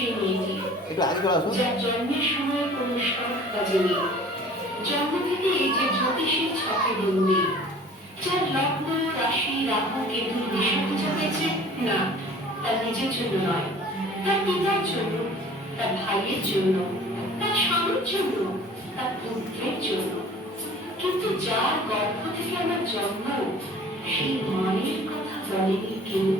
সেই মেয়েটি যার জন্মের সময় কোনো শখ বাজেনি, জন্ম থেকেই যে জ্যোতিষীর ছকে বন্দি, যার লগ্ন রাশি রাহু কেতুর দিশা বোঝা হয়েছে না তার নিজের জন্য নয়, তার পিতার জন্য, তার ভাইয়ের জন্য, তার স্বামীর জন্য, তার পুত্রের জন্য। কিন্তু যার গর্ভ থেকে আমার জন্ম সেই মায়ের কথা বলেনি কেউ।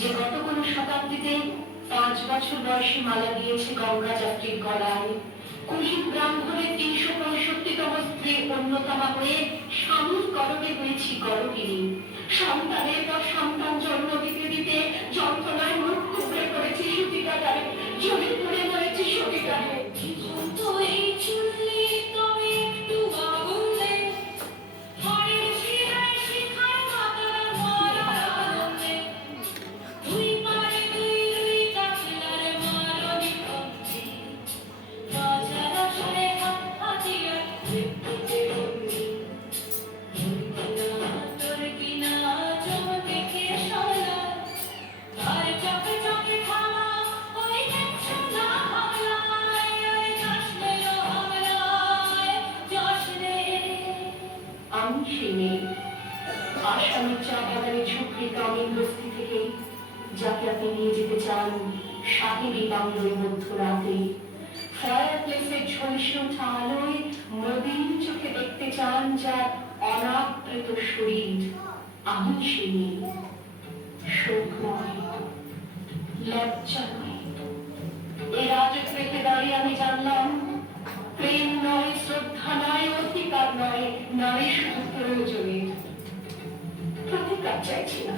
যে গত কোন শতাব্দীতে 5 বছর বয়সী মালা দিয়েছে গঙ্গা যাত্রীর গলায়, কুলি ব্রাহ্মণের 365তম স্ত্রী অন্যতমা হয়ে স্বামীর গরবে হয়েছি গরবিনী, সন্তানের পর সন্তান জন্ম দিতে দিতে যন্ত্রণায় মুখ টুকরে করেছি সতীকারে, জমি পড়ে মরেছি সতীকারে। আসামের চা বাগানের ঝুঁকড়ি গ্রামীণ বস্তি থেকে যাকে আপনি নিয়ে যেতে চান সাহেবী বাংলোয় মধ্যরাতে, ফায়ার প্লেসের ঝলসে ওঠা আলোয় নদীর চোখে দেখতে চান যার অনাবৃত শরীর। আমি সে মেয়ে, শোক নয়, লজ্জা নয়। এই রাজক রেখে দাঁড়িয়ে আমি জানলাম প্রেম নয়, শ্রদ্ধা নয়, অধিকার নয়, নারী শুধু প্রয়োজনের। প্রতিকার চাইছি না,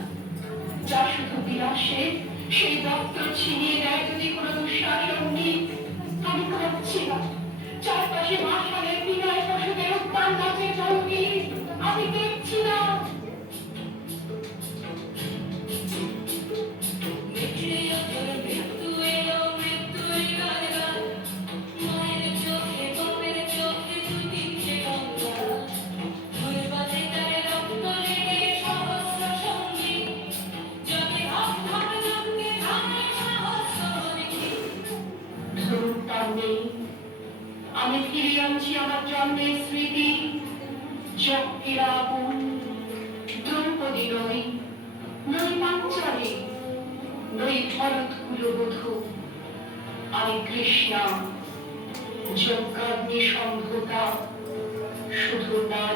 যা শুধু বিলাসের, সেই দপ্তর ছিনিয়ে নেয় যদি কোনো দুঃশাসনী। আমি ভাবছি না চারপাশে মাসালের বিনয় পশুদের উদ্যান নাচের জঙ্গি, আমি দেখছি না আমি ফিরিয়ে আনছি আমার জন্মের স্মৃতি, চক্রের আগুন। দ্রৌপদী নই, নই পাঞ্চালী, নই ভরত কুলবধূ, আমি কৃষ্ণা, যজ্ঞাগ্নি সম্ভূতা, শুধু নারী।